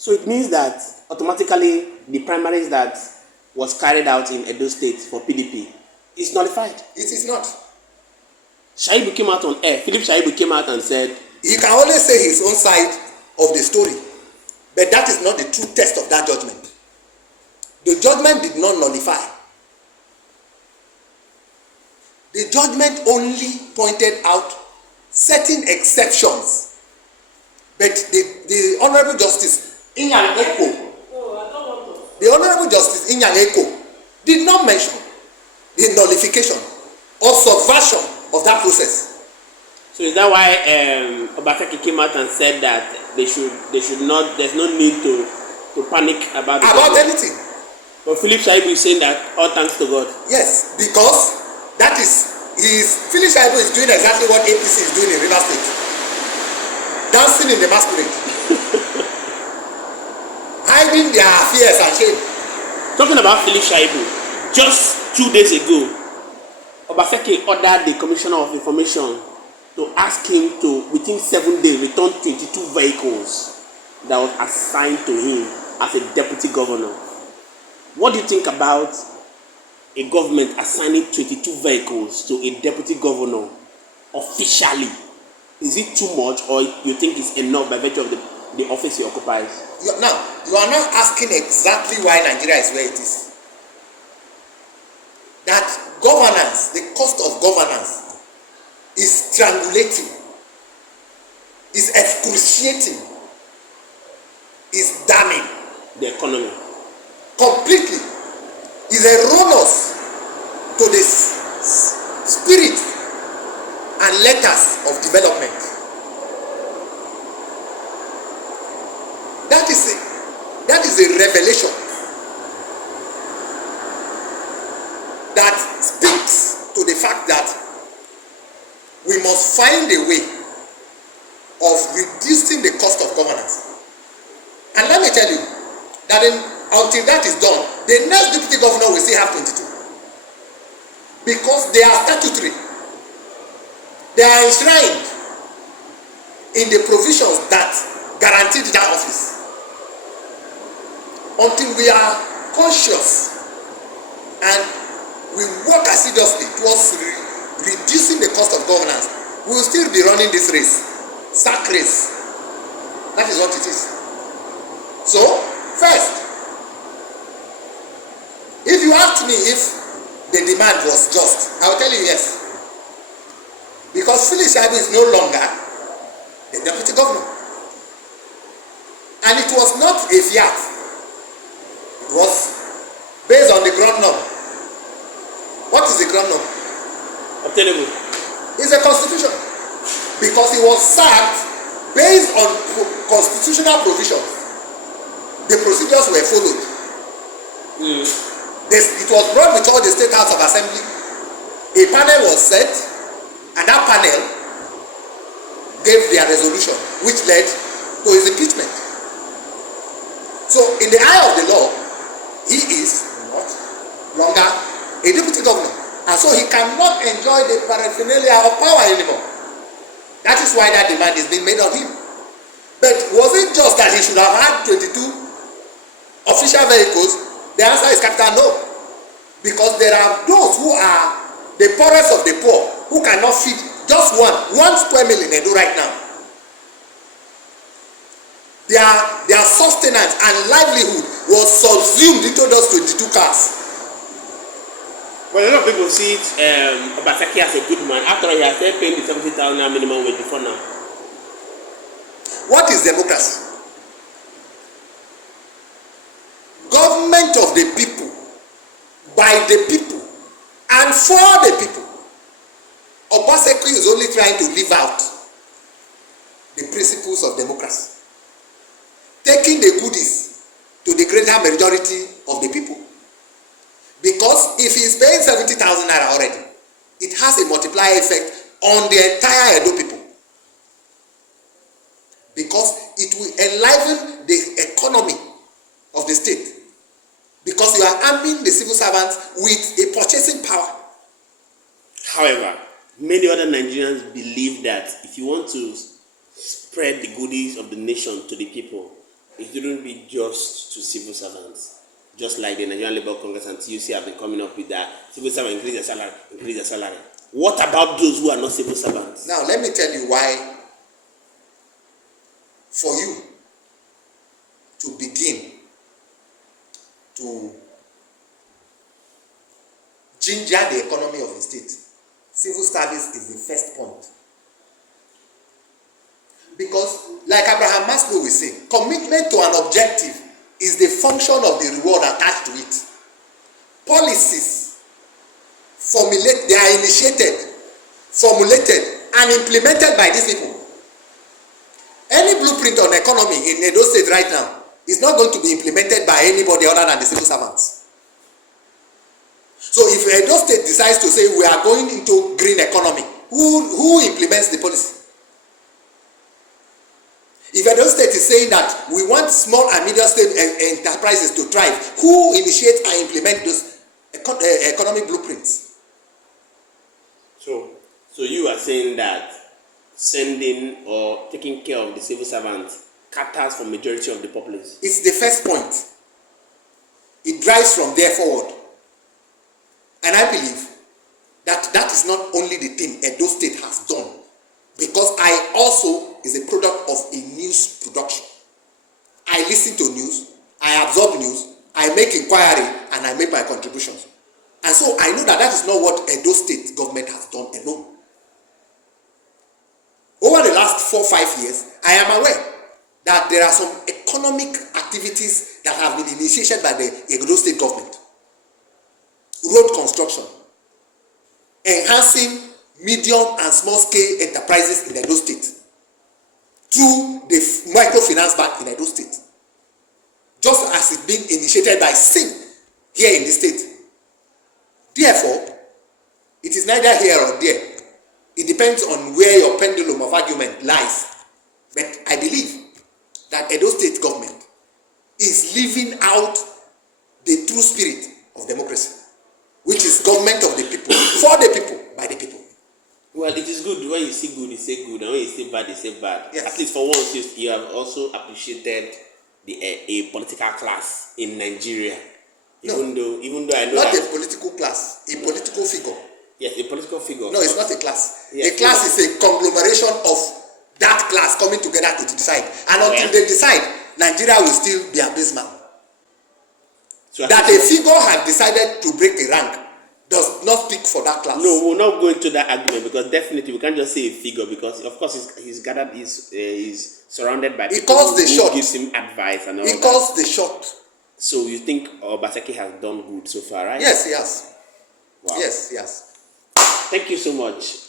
So it means that automatically the primaries that was carried out in Edo State for PDP is nullified. It is not. Shaibu came out on air. Philip Shaibu came out and said, he can only say his own side of the story, but that is not the true test of that judgment. The judgment did not nullify. The judgment only pointed out certain exceptions, but the Honorable Justice Inyang Eko, the Honorable Justice Inyang Eko did not mention the nullification or subversion of that process. So is that why Obaseki came out and said that they should not, there's no need to panic about anything? But Philip Shaibu is saying that all thanks to God. Yes, because that is Philip Shaibu is doing exactly what APC is doing in River State, dancing in the masquerade, hiding their fears and shame. Talking about Philip Shaibu, just 2 days ago, Obaseki ordered the Commissioner of Information to ask him to, within 7 days, return 22 vehicles that was assigned to him as a deputy governor. What do you think about a government assigning 22 vehicles to a deputy governor officially? Is it too much, or you think it's enough by virtue of the office he occupies? You are not asking exactly why Nigeria is where it is. That governance, the cost of governance, is strangulating, is excruciating, is damning the economy completely, is erroneous to the spirit and letters of development. That is a revelation that speaks to the fact that we must find a way of reducing the cost of governance. And let me tell you that until that is done, the next deputy governor will still have 22. Because they are statutory. They are enshrined in the provisions that guaranteed that office. Until we are conscious and we work assiduously towards reducing the cost of governance, we will still be running this race, sack race. That is what it is. So, first, if you ask me if the demand was just, I will tell you yes. Because Philip Shaibu is no longer the deputy governor. And it was not a fiat. It was based on the ground norm. What is the ground norm? Obtainable. It's a constitution. Because he was sacked based on constitutional provisions. The procedures were followed. It was brought before the State House of Assembly. A panel was set, and that panel gave their resolution, which led to his impeachment. So, in the eye of the law, he is not longer a deputy governor, and so he cannot enjoy the paraphernalia of power anymore. That is why that demand is being made of him. But was it just that he should have had 22 official vehicles? The answer is capital no. Because there are those who are the poorest of the poor who cannot feed just one square meal in Edo right now. Their sustenance and livelihood was subsumed into those 22 cars. But a lot of people see Obaseki as a good man. After all, he has started paying the 70,000 minimum wage before now. What is democracy? Government of the people, by the people, and for the people. Obaseki is only trying to live out the principles of democracy, taking the goodies to the greater majority of the people. Because if he is paying 70,000 naira already, it has a multiplier effect on the entire Edo people. Because it will enliven the economy of the state. Because you are arming the civil servants with a purchasing power. However, many other Nigerians believe that if you want to spread the goodies of the nation to the people, it shouldn't be just to civil servants. Just like the Nigerian Labour Congress and TUC have been coming up with that civil servants increase their salary, increase their salary. What about those who are not civil servants? Now, let me tell you why, for you to begin to ginger the economy of the state, civil service is the first point. Because, like Abraham Maslow will say, commitment to an objective is the function of the reward attached to it. Policies they are initiated, formulated, and implemented by these people. Any blueprint on economy in Edo State right now is not going to be implemented by anybody other than the civil servants. So if Edo State decides to say we are going into green economy, who implements the policy? If Edo State is saying that we want small and medium state enterprises to thrive, who initiates and implement those economic blueprints? So you are saying that sending or taking care of the civil servants caters for majority of the populace? It's the first point. It drives from there forward. And I believe that that is not only the thing Edo State has done, because I also is a product of a news production. I listen to news, I absorb news, I make inquiry, and I make my contributions. And so I know that that is not what Edo State government has done alone. Over the last 4-5 years, I am aware that there are some economic activities that have been initiated by the Edo State government. Road construction, enhancing medium and small scale enterprises in Edo State through the microfinance bank in Edo State, just as it's been initiated by SIM here in the state. Therefore, it is neither here or there. It depends on where your pendulum of argument lies. But I believe that Edo State government is living out the true spirit of democracy, which is government of the people, for the people, by the people. Well, it is good when you see good, you say good, and when you see bad, you say bad. Yes. At least for once, you have also appreciated a political class in Nigeria. Even though I know not a political class, a political figure. Yes, a political figure. No, it's not a class. Yes. A class is a conglomeration of that class coming together to decide. And until they decide, Nigeria will still be abysmal. So that a figure has decided to break a rank does not speak for that class. No, we'll not go into that argument, because definitely we can't just say a figure, because of course he's gathered, he's surrounded by people who gives him advice and all that. He calls the shot. So you think Obaseki has done good so far, right? Yes, he has. Wow. Yes, he has. Thank you so much.